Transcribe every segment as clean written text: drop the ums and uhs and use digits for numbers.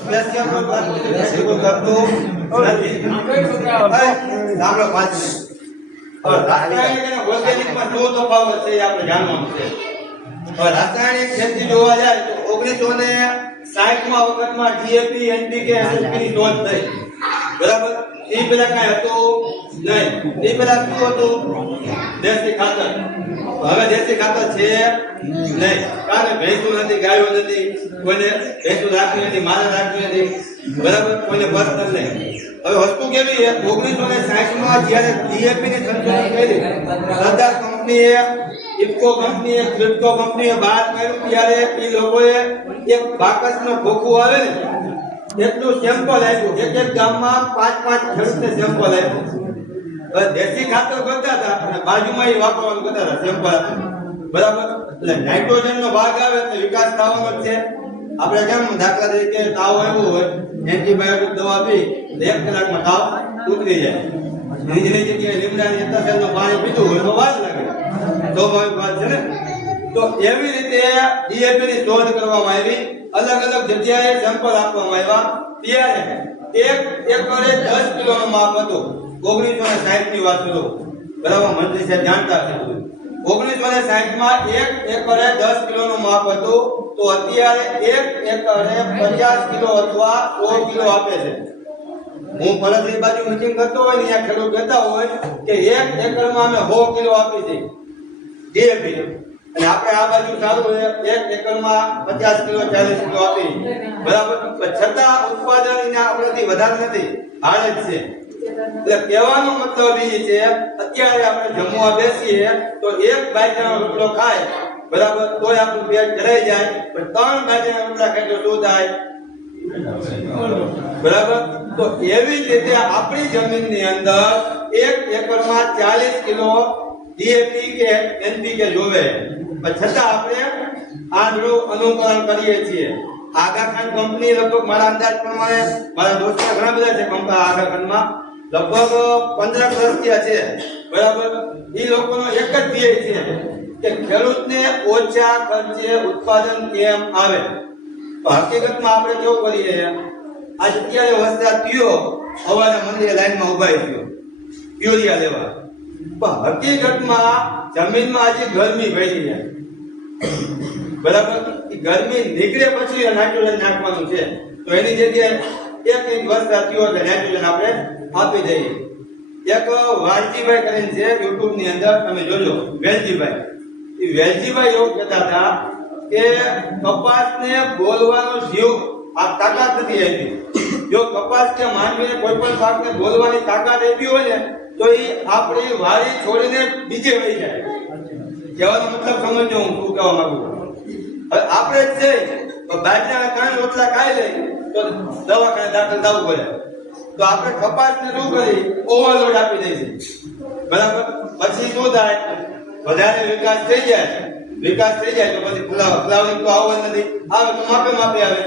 Special festival કરતો નથી. સાંભળો પાંચ રાસાયણિક અને ઓર્ગેનિકમાં શું તફાવત છે એ આપણે જાણવાનું છે. હવે રાસાયણિક ખેતી જોવા જાય તો 1960માં વખતમાં ડીએપી એનપીકે એસએસપી ની શોધ થઈ. બરાબર. એ પેલા કાંઈ હતું નહીં. એ પેલા શું હતું? દેશી ખાતર. હવે દેશી ખાતર છે નહીં, કારણ કે ભેંસું નથી, ગાયો નથી, કોઈને ભેંસું રાખવી નથી, મારે રાખવી નથી. બરાબર. કોઈને પર્સનલ નહીં. હવે વસ્તુ કેવી છે? 1960માં જ્યારે ડીએપી ની સંશોધન કરી સરદાર કંપનીએ, ઇફકો કંપનીએ, ક્રિપ્ટો કંપનીએ બહાર કર્યું ત્યારે એ લોકોએ એક બાકસનો ખોખું આવે ને એટલું સેમ્પલ આપ્યું. એક ગામમાં 5-5 ખેડૂતને સેમ્પલ આપ્યું. હવે દેશી ખાતર કરતા હતા અને બાજુમાં એ વાપરવાનું કરતા હતા સેમ્પલ. બરાબર. એટલે નાઇટ્રોજન નો ભાગ આવે તો વિકાસ થવાનો જ છે. આપણે કેમ દાખલા તરીકે તાવ આવ્યો હોય, એન્ટીબાયોટિક દવા આપી 1 કલાકમાં તાવ ઉતરી જાય. એની જગ્યાએ લીમડાની એતરસેલનું પાણી પીધું હોય તો વાર લાગે. સ્વાભાવિક વાત છે ને. તો એવી રીતે ડીએપી ની શોધ કરવામાં આવી. અલગ અલગ જગ્યાએ સેમ્પલ આપવામાં આવ્યા. ત્યારે એક એકરે 10 કિલોનું માપ હતું. 1960 ની વાત કરું. બરાબર. મંત્રી સાહેબ જાણતા છે. 1960માં એક એકરે 10 કિલોનું માપ હતું. તો અત્યારે એક એકરે 50 કિલો અથવા 100 કિલો આપે છે. હું ફરજની બાજુ મીટિંગ કરતો હોય ને ત્યાં ખેડૂત કહેતા હોય કે 1 એકરમાં અમે 100 કિલો આપી છે ડીએપી. અને આપણે આ બાજુ સારું 1 એકરમાં 50 કિલો 40 કિલો આપી. બરાબર. છતાં ઉત્પાદન એના આપણાથી વધારે નથી, હાલ જ છે. એટલે કહેવાનો મતલબ એ છે, અત્યારે આપણે જમવા બેસીએ તો એક બાજરાનો રોટલો ખાય, બરાબર, તોય આપણું પેટ ભરાઈ જાય. પણ 3 બાજરાના રોટલા ખાય તો શું થાય? બરાબર. તો એવી જ રીતે આપણી જમીનની અંદર 1 એકરમાં 40 કિલો ડીએપી કે એનપીકે જોવે, પણ છતાં આપણે આંધળું અનુકરણ કરીએ છીએ. આગા ખાન કંપની લગભગ મારા અંદાજ પ્રમાણે, મારા દોસ્તના ઘણા બધા છે આગા ખાનમાં, લગભગ 15 વર્ષથી છે. બરાબર. એ લોકોનો એક જ ધ્યેય છે કે ખેડૂતને ઓછા ખર્ચે ઉત્પાદન કેમ આવે. તો હકીકતમાં આપણે કેવું કરીએ, આજ અત્યારે વરસાદ થયો, સવારે મંદિરે લાઈનમાં ઉભા થયો યુરિયા લેવા, પણ હકીકતમાં જમીનમાં આજે ગરમી ભરી છે. બરાબર. એ ગરમી નીકળે પછી નાઇટ્રોજન નાખવાનું છે. તો એની જગ્યાએ 1 ઇંચ વરસાદ થયો એટલે નાઇટ્રોજન આપણે આપી દઈએ. એક વાલજીભાઈ કરીને છે યુટ્યુબ ની અંદર, તમે જોજો, વેલજીભાઈ. એ વેલજીભાઈ એવું કહેતા હતા કે કપાસને બોલવાનો જીવ આ તાકાત નથી આપી. જો કપાસ કે માનવીને કોઈ પણ પાકને બોલવાની તાકાત આપી હોય ને તો એ આપણી વાડી છોડીને બીજે વહી જાય. કહેવાનો મતલબ સમજો હું શું કહેવા માંગુ છું. હવે આપણે જ છે બાજરાના 3 રોટલા ખાઈ લઈ તો દવાખાને દાખલ થવું પડે. તો આપણે કપાસને શું કરી ઓવરલોડ આપી દઈએ. બરાબર. પછી શું થાય? વધારે વિકાસ થઈ જાય. વિકાસ થઈ જાય તો પછી ફ્લાવરિંગ તો આવવાનું નથી, આવે તો માપે માપે આવે.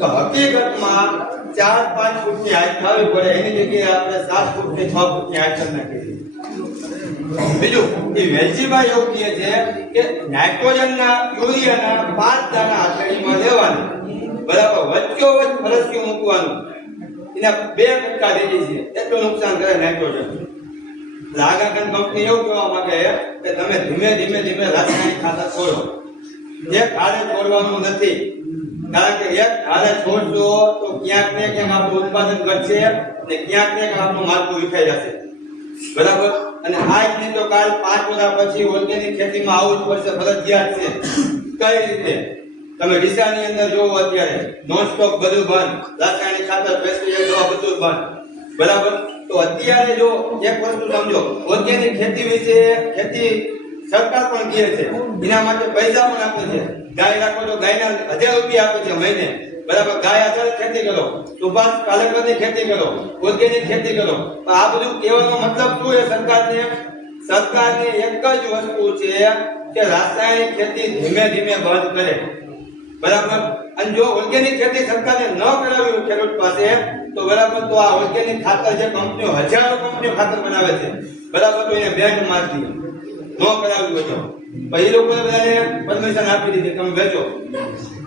તો હકીકતમાં 4-5 ફૂટની હાઈટ થવી પડે, એની જગ્યાએ આપણે 7 ફૂટની 6 ફૂટની હાઈટ કરી નાખી. બીજું, એ વેલજીભાઈ એવું કહે છે કે નાઇટ્રોજનના યુરિયાના 5 દાણા હાથેળીમાં લેવાના, બરાબર, વચ્ચોવચ ફરસ્યું મૂકવાનું, એના 2 કટકા થઈ છે, એટલું નુકસાન કરે નાઇટ્રોજન. લાગાકન કંપની એવું કહેવા માંગે કે તમે ધીમે ધીમે રાસાયણિક ખાતર છોડો. એક હારે છોડવાનું નથી, કારણ કે એક હારે છોડશો તો ક્યાંક ને ક્યાંક આપણું ઉત્પાદન ઘટશે અને ક્યાંક ને ક્યાંક આપણું માળખું વિખાઈ જશે. બરાબર. અને આજ નહીં તો કાલ 5 વર્ષ પછી ઓર્ગેનિક ખેતીમાં આવવું જ પડશે, ફરજિયાત છે. કઈ રીતે? તમે ડીસાની અંદર જોવો, અત્યારે નોન સ્ટોપ બધું બંધ, રાસાયણિક ખાતર, પેસ્ટિસાઇડ દવા બધું બંધ. બરાબર. તો અત્યારે જો એક વસ્તુ સમજો, ઓર્ગેનિક ખેતી વિશે ખેતી સરકાર પણ કહે છે, એના માટે પૈસા પણ આપે છે. ગાય રાખો તો ગાયના 1000 રૂપિયા આપે છે મહિને. બરાબર. ગાય આધારિત ખેતી કરો, સુભાષ પાલેકરની ખેતી કરો, ઓર્ગેનિક ખેતી કરો. આ બધું કહેવાનો મતલબ શું છે? સરકારની એક જ વસ્તુ છે કે રાસાયણિક ખેતી ધીમે ધીમે બંધ કરે. બરાબર. અને જો ઓર્ગેનિક ખેતી સરકારે ન કરાવી ખેડૂત પાસે તો બરાબર, તો આ ઓર્ગેનિક ખાતર જે કંપનીઓ, હજારો કંપનીઓ ખાતર બનાવે છે, બરાબર, તો એને બેન્ડ મારી દીધી. ન કરાવ્યું હોય તો પછી એ લોકોને બધાને પરમિશન આપી દીધી, તમે વેચો.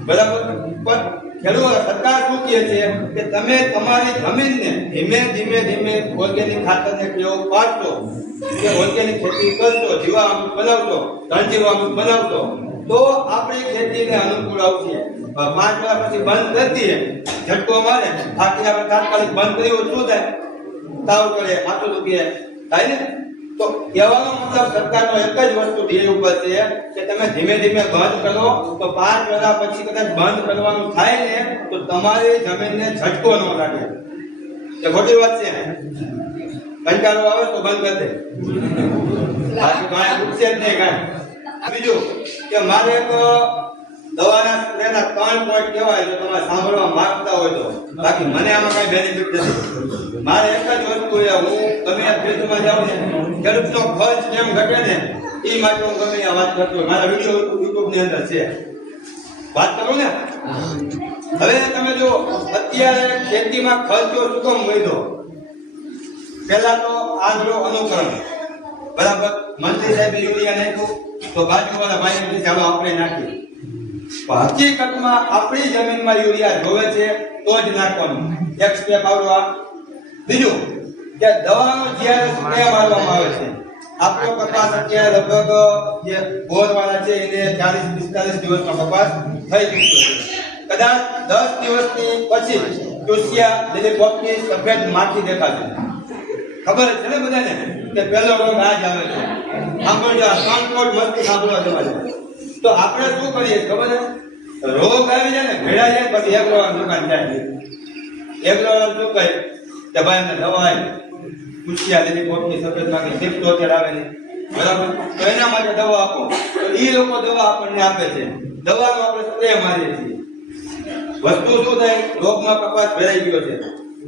બરાબર. પણ ખેડૂતો સરકાર શું કહે છે કે તમે તમારી જમીનને ધીમે ધીમે ધીમે ઓર્ગેનિક ખાતરને પ્રયોગ પાડશો કે ઓર્ગેનિક ખેતી કરશો, જીવામૃત બનાવશો, ધન જીવામૃત બનાવશો તો આપણી ખેતીને અનુકૂળ આવશે. 5 વર્ષ પછી બંધ કરી દઈએ, ઝટકો મારે, બાકી આપણે તાત્કાલિક બંધ કર્યું શું થાય? તાવ કરે, માથું દુખે, થાય ને? તો કહેવાનો મતલબ સરકારનો એક જ વસ્તુ ધ્યેય ઉપર છે કે તમે ધીમે ધીમે બંધ કરો તો 5 વર્ષ પછી કદાચ બંધ કરવાનું થાય ને તો તમારી જમીનને ઝટકો ન લાગે. એ ખોટી વાત છે ને? કંટાળો આવે તો બંધ કરી દે, બાકી કાંઈ ઉઠશે જ નહીં કાંઈ. બીજું કે મારે એક દવાના સ્પ્રેના 3 પોઈન્ટ કહેવાય તો તમે સાંભળવા માંગતા હોય તો, બાકી મને આમાં કઈ બેનિફિટ નથી. મારે એક જ વસ્તુ છે, હું ગમે આ ફિલ્ડમાં જાઉં ને ખેડૂતનો ખર્ચ કેમ ઘટે ને એ માટે હું ગમે આ વાત કરતો હોય. મારા વિડીયો યુટ્યુબ ની અંદર છે, વાત કરું ને. હવે તમે જો અત્યારે ખેતીમાં ખર્ચો શું કામ વધ્યો? પહેલા તો આગળ અનુકરણ, બરાબર, મંત્રી સાહેબ યુરિયા નાખ્યું તો બાજુવાળા ભાઈ ચાલો આપણે નાખીએ. હકીકતમાં આપણી જમીનમાં યુરિયા જોવે છે તો જ નાખવાનું. એક સ્ટેપ આવડો આ. બીજું કે દવાનો જ્યારે સ્પ્રે મારવામાં આવે છે, આપણો કપાસ અત્યારે લગભગ જે બોરવાળા છે એને 40-45 દિવસનો કપાસ થઈ ચૂક્યો છે. કદાચ 10 દિવસની પછી ચૂસિયા લીલી પોપટી સફેદ માખી દેખાશે. ખબર છે ને બધાને કે પહેલો રોગ આ જ આવે છે. સાંભળજો, આ 3 કોટ મસ્તી સાંભળવા દેવા. તો આપણે શું કરીએ ખબર છે? રોગ આવી જાય ને ભેડા જાય પછી એગ્રોવાળા દુકાન જાય. એગ્રોવાળા શું કહે કે ભાઈ અમને દવા આવી, ચૂસિયા લીલી પોપટી સફેદ માખી ચીપ્સ અત્યારે આવે ને, બરાબર, તો એના માટે દવા આપો. તો એ લોકો દવા આપણને આપે છે, દવાનો આપણે સ્પ્રે મારીએ છીએ. વસ્તુ શું થાય? રોગમાં કપાસ ભરાઈ ગયો છે,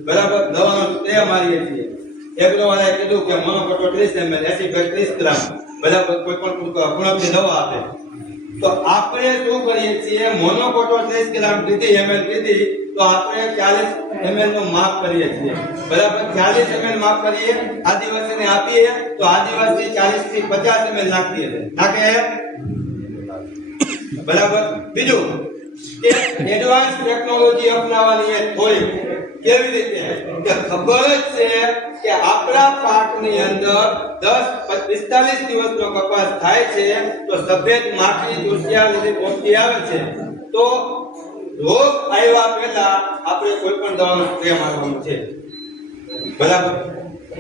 બરાબર, દવાનો સ્પ્રે મારીએ છીએ. એગ્રોવાળાએ કીધું કે મોનોકોટો 30 ml, એસિફેટ 30 ગ્રામ, બરાબર, કોઈ પણ ગુણવત્તાની દવા આપે. તો આપણે શું કરીએ છીએ? મોનોકોટો 30 ગ્રામ કીધી, ml કીધી, તો આપણે 40 ml નું માપ કરીએ છીએ, બરાબર. 40 ml માપ કરીએ, આદિવાસીને આપીએ તો આદિવાસી 40 થી 50 ml નાખીએ છે, નાખે, બરાબર. બીજું કે એડવાન્સ ટેકનોલોજી અપનાવવાની છે થોડી. કેવી રીતે? કે ખબર જ છે કે આપણા પાકની અંદર 10-45 દિવસનો કપાસ થાય છે તો સફેદ માખી, ચૂસિયા લીલી પોપટી આવે છે. તો રોગ આવ્યા પહેલા આપણે કોઈ પણ દવાનો સ્પ્રે મારવાનો છે, બરાબર.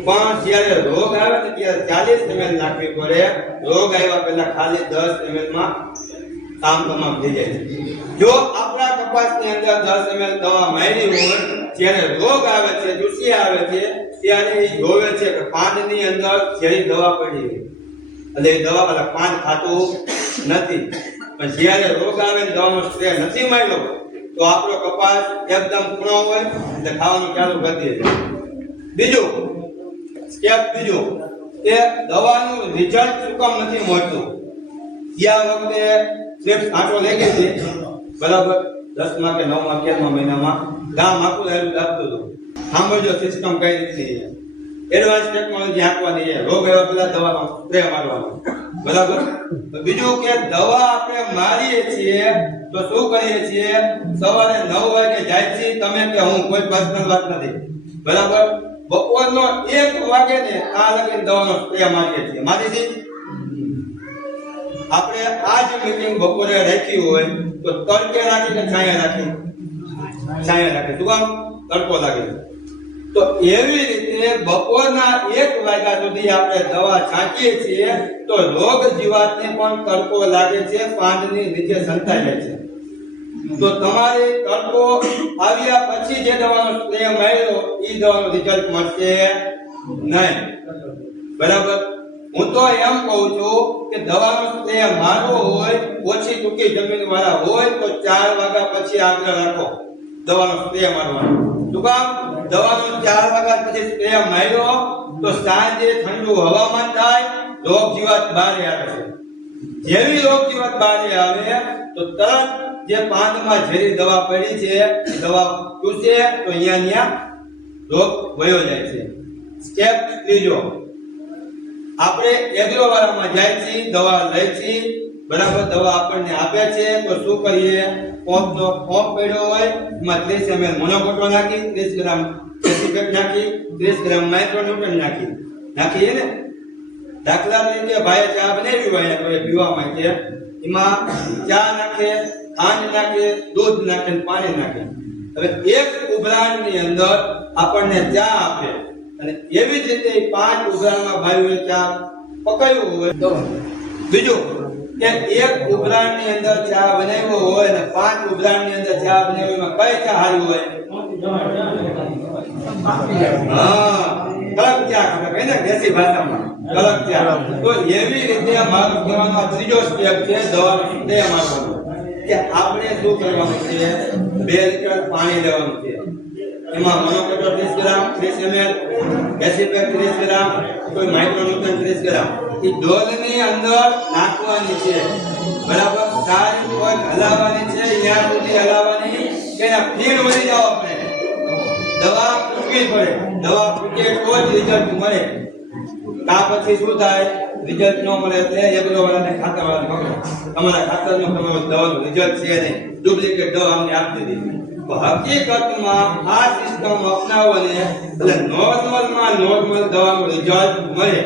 પણ જ્યારે રોગ આવે ને ત્યારે 40 ml નાખવી પડે. રોગ આવ્યા પહેલા ખાલી 10 ml માં કામ તમામ થઈ જાય છે. જો આપણા કપાસની અંદર 10 ml દવા મારી હોય, જ્યારે રોગ આવે છે, ચૂસિયા આવે છે, ત્યારે એ જોવે છે કે પાંદની અંદર જેવી દવા પડી છે, એટલે એ દવા વાળા પાંદ ખાતું નથી. પણ જ્યારે રોગ આવે ને દવાનો સ્પ્રે નથી માર્યો તો આપણો કપાસ એકદમ કૂણો હોય એટલે ખાવાનું ચાલુ કરી દે છે. બીજું સ્ટેપ, બીજું કે દવાનું રિઝલ્ટ શું કામ નથી મળતું? ગયા વખતે સ્ટેપ આટો લઈ ગઈ છે, બરાબર, 10મા કે 9મા 11મા મહિનામાં ગામ આખું લાવ્યું આપતું હતું. સાંભળજો સિસ્ટમ કઈ રીતની છે. એડવાન્સ ટેકનોલોજી આપવાની છે. રોગ આવ્યા પહેલા દવાનો સ્પ્રે મારવાનો, બરાબર. બીજું કે દવા આપણે મારીએ છીએ તો શું કરીએ છીએ? સવારે 9 વાગે જાય છે તમે કે હું, કોઈ પર્સનલ વાત નથી, બરાબર. બપોરનો 1 વાગે ને આ લગીને દવાનો સ્પ્રે મારીએ છીએ. મારી છે આપણે આ જ મીટિંગ બપોરે રાખી હોય તો તડકે રાખી કે છાયા રાખી? છાયા રાખી. શું કામ? તડકો લાગે. તો એવી રીતે બપોરના 1 વાગ્યા સુધી આપણે દવા છાંટીએ છીએ તો રોગ જીવાતને પણ તડકો લાગે છે, પાંદની નીચે સંતાઈ જાય છે. તો તમારે તડકો આવ્યા પછી જે દવાનો સ્પ્રે માર્યો એ દવાનો રિઝલ્ટ મળશે નહીં, બરાબર. હું તો એમ કહું છું કે દવાનો સ્પ્રે મારવો હોય, ઓછી ટૂંકી જમીન વાળા હોય તો 4 વાગ્યા પછી આગ્રહ રાખો દવાનો સ્પ્રે મારવાનો. શું કામ? દવાનો 4 વાગ્યા પછી સ્પ્રે માર્યો તો સાંજે ઠંડુ હવામાન થાય, રોગ જીવાત બહાર આવે છે. જેવી રોગ જીવાત બહાર આવે તો તરત જે પાંદમાં ઝેરી દવા પડી છે દવા ચૂસે તો અહીંયા રોગ વયો જાય છે. સ્ટેપ ત્રીજો, આપણે એગ્રોવાળામાં જાય છે, દવા લઈ છે, બરાબર દવા આપણને આપે છે તો શું કરીએ પંપનો પંપ પડ્યો હોય એમાં 30 ml મોનોકોટો નાખી 30 ગ્રામ એસિફેટ નાખી 30 ગ્રામ માઇક્રોન્યુટ્રન નાખીએ ને દાખલા તરીકે ભાઈએ ચા બનાવી હોય તો એ પીવા માટે એમાં ચા નાખે ખાંડ નાખે દૂધ નાખે અને પાણી નાખે હવે એક ઉભરાણની અંદર આપણને ચા આપે અને એવી જ રીતે 5 ઉભરાણમાં ભાઈઓએ ચા પકાવ્યું હોય તો બીજું કે એક ઉભરાણની અંદર ચા બનાવ્યો હોય અને 5 ઉભરાણની અંદર ચા બનાવ્યો કઈ ચા હારી હોય હા કડક ચા કહે ને દેશી ભાષામાં કડક ચા તો એવી રીતે મારું કહેવાનો આ ત્રીજો સ્ટેપ છે દવાનો સ્પ્રે મારવાનો કે આપણે શું કરવાનું છે 2 લીટર પાણી લેવાનું છે એમાં મોનોકોટો 30 ગ્રામ 30 ml એસિફેટ 30 ગ્રામ કોઈ માઇક્રોન્યુટ્રન 30 ગ્રામ એ ડોલની અંદર નાખવાની છે બરાબર સારી કોઈ હલાવવાની છે ત્યાં સુધી હલાવવાની કે ફીણ વળી જાવ આપણે દવા ફૂટવી પડે દવા ફૂટે તો જ રિઝલ્ટ મળે તા પછી શું થાય રિઝલ્ટ ન મળે એટલે એગ્રો વાળાને ખાતર વાળાને પકડો તમારા ખાતરનો તમારો દવાનું રિઝલ્ટ છે નહીં ડુપ્લિકેટ દવા અમને આપી દીધી હકીકતમાં આ સિસ્ટમ અપનાવવાને એટલે નોર્મલ દવાનું રિઝલ્ટ મળે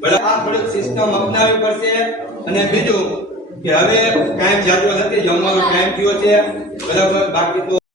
બરાબર આ થોડીક સિસ્ટમ અપનાવવી પડશે અને બીજું કે હવે ટાઈમ જાજો નથી જમવાનો ટાઈમ થયો છે બરાબર બાકી તો